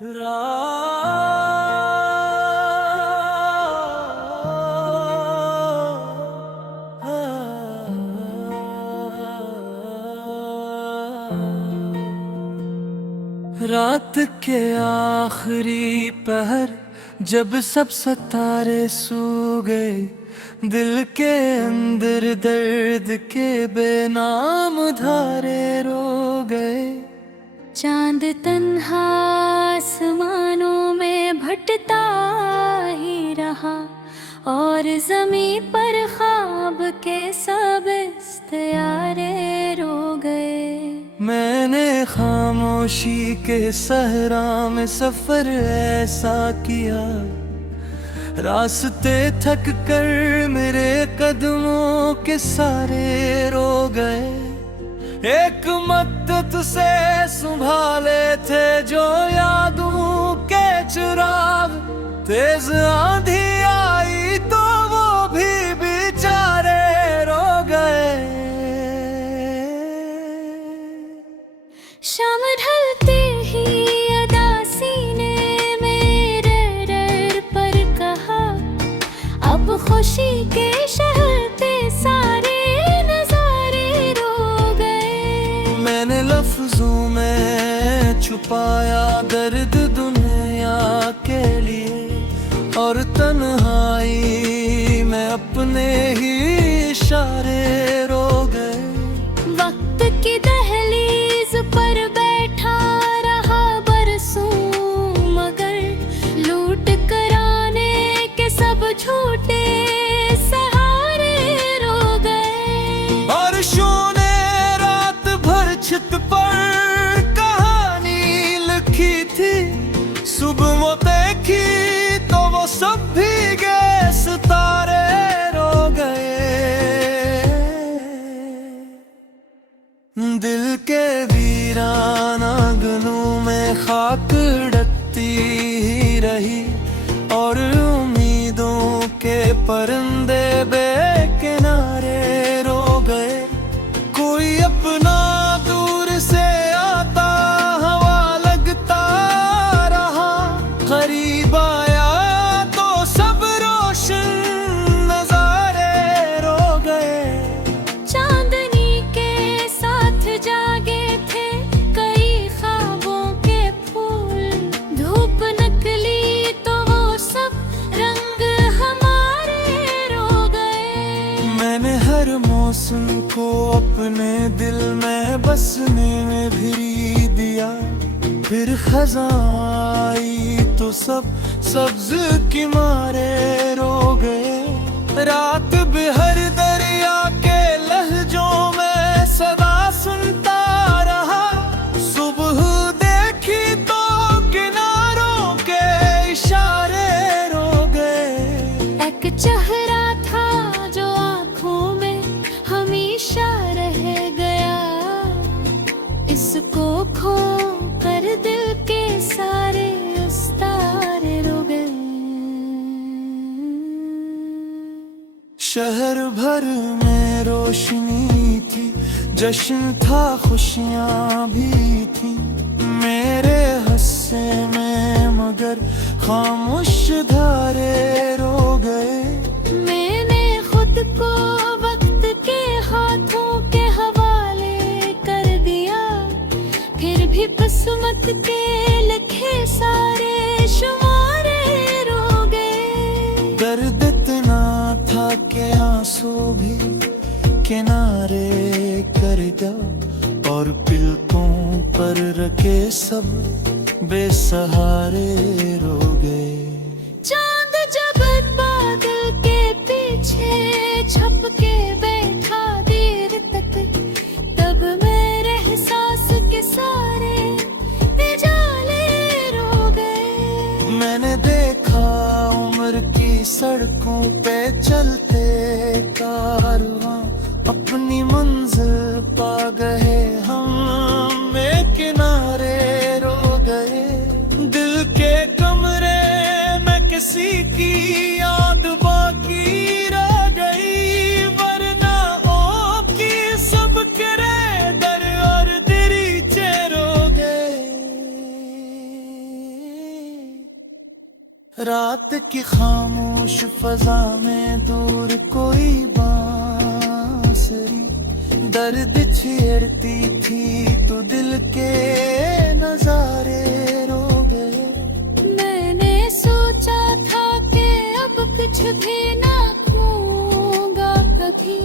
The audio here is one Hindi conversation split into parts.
रात के आखिरी पहर जब सब सितारे सो गए, दिल के अंदर दर्द के बेनाम धारे रो गए। चांद तन्हा आसमानों में भटता ही रहा और ज़मीं पर ख्वाब के सब इस्तियारे रो गए। मैंने खामोशी के सहरा में सफर ऐसा किया, रास्ते थक कर मेरे कदमों के सारे रो गए। एक मद्दत से संभाले थे जो यादों के चिराग, तेज आंधी आई तो वो भी बेचारे रो गए। शाम ढलते ही अदासी ने मेरे डर पर कहा, अब खुशी के शहर पे सारे नजारे रो गए। मैंने लफ्जों में छुपाया दर्द दुनिया के लिए, और तन्हाई में अपने ही इशारे रो गए। वक्त की दहलीज पर बैठा रहा बरसों, मगर लूट कर आने के सब झूठे सहारे रो गए। बारिशों ने रात भर छत पर कहानी लिखी थी, सुबह वो देखी तो वो सब भीगे सितारे रो गए। दिल के वीराना गनों में खाक ढकती ही रही, और उम्मीदों के परिंदे बेकिनारे रो गए। कोई अपना दूर से आता हवा लगता रहा, करीब आया तो सब रोशन नजारे रो गए। चांदनी के साथ जागे थे कई ख्वाबों के फूल, धूप निकली तो वो सब रंग हमारे रो गए। मैंने हर मौसम को अपने दिल में बसने में भी दिया, फिर खज़ां आई तो सब सब्ज की मारे रो गए। रात बिहर दरिया के लहजों में सदा सुनता रहा, सुबह देखी तो किनारों के इशारे रो गए। एक चेहरा था जो आँखों में हमेशा रह गया, इसको खो कर दिल के सारे उस्तारे रो गए। शहर भर में रोशनी थी, जश्न था, खुशियाँ भी थी मेरे हिस्से में, मगर खामोश धारे रो गए। मैंने खुद को वक्त के हाथों के हवाले कर दिया, फिर भी किस्मत के लिखे सारे शुमारे रो गए। दर्द इतना था कि आंसू भी किनारे कर गया, और पिलकों पर रखे सब बेसहारे रो गए। चांद जब बादल के पीछे छुप के बैठा देर तक, तब मेरे एहसास के सारे उजाले रो गए। मैंने देखा उम्र की सड़कों पे चलते कारवां, अपनी मंजिल पा गए हम में किनारे रो गए। दिल के कमरे रात की खामोश फजा में दूर कोई बांसुरी दर्द छेड़ती थी तो दिल के नजारे रो गए। मैंने सोचा था कि अब कुछ भी ना खोऊंगा कभी,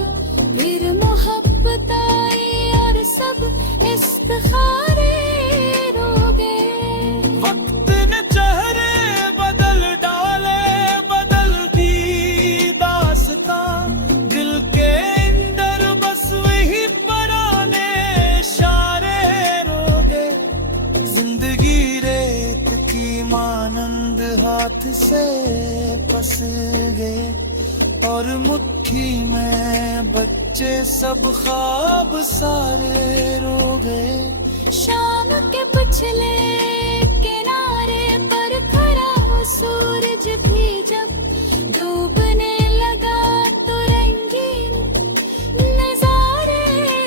फिर मोहब्बत आई और सब इस्तिखारे रो गए। वक्त ने चेहरे बदल डाले, बदल दी दास्तां, दिल के अंदर बस वही पुराने इशारे रो गए। जिंदगी रेत की मानंद हाथ से फंस गए और मुट्ठी में बच्चे सब ख्वाब सारे रो गए। शाम के पिछले किनारे पर खड़ा हो सूरज भी जब डूबने लगा तो रंगीन नजारे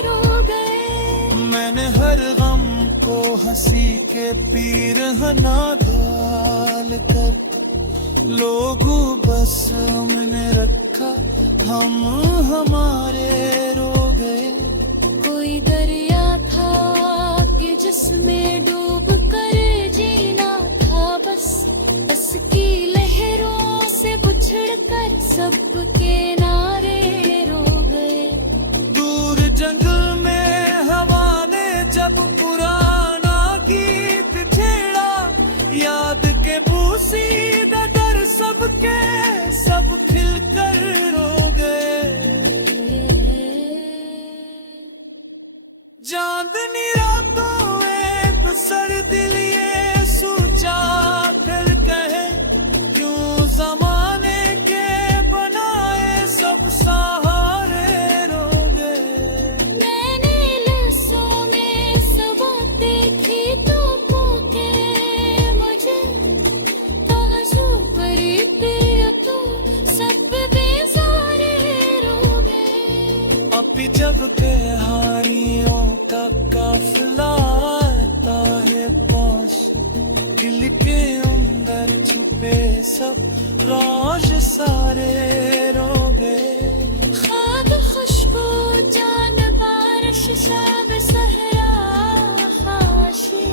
रो गए। मैंने हर गम को हंसी के पीर हना डाल कर लोगों बस मैंने रखा, हम हमारे रो गए। कोई दरिया था कि जिसमें डूब कर जीना था बस, बस की लहरों से बुछड़ कर सबके नारे रो गए। दूर जंगल में हवा ने जब पुराना गीत छेड़ा, याद के बूसीदा दर सबके सब खिल कर रो गए। चांदनी रातों में तो सर्दी लिए सूझा, फिर कहे क्यों जमाने के बनाए सब सहारे रो गए। मैंने लहसों में सवा देखी तो पूके मुझे ताज़ू परी पिया तो सब बेजारे रो गए। अभी जब के हारियों का काफिला आता है पास, दिल के अंदर छुपे सब राज सारे रो गए। खाद खुशबू जान बारिश शाब सहरा खाशी,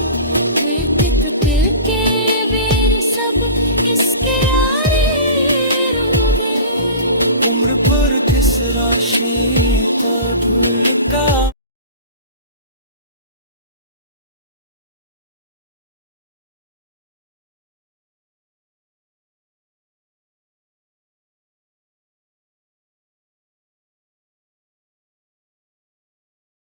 कृतिक दिल के वीर सब इसके आरे रो गए। उम्र पर किस राशि तो धुल का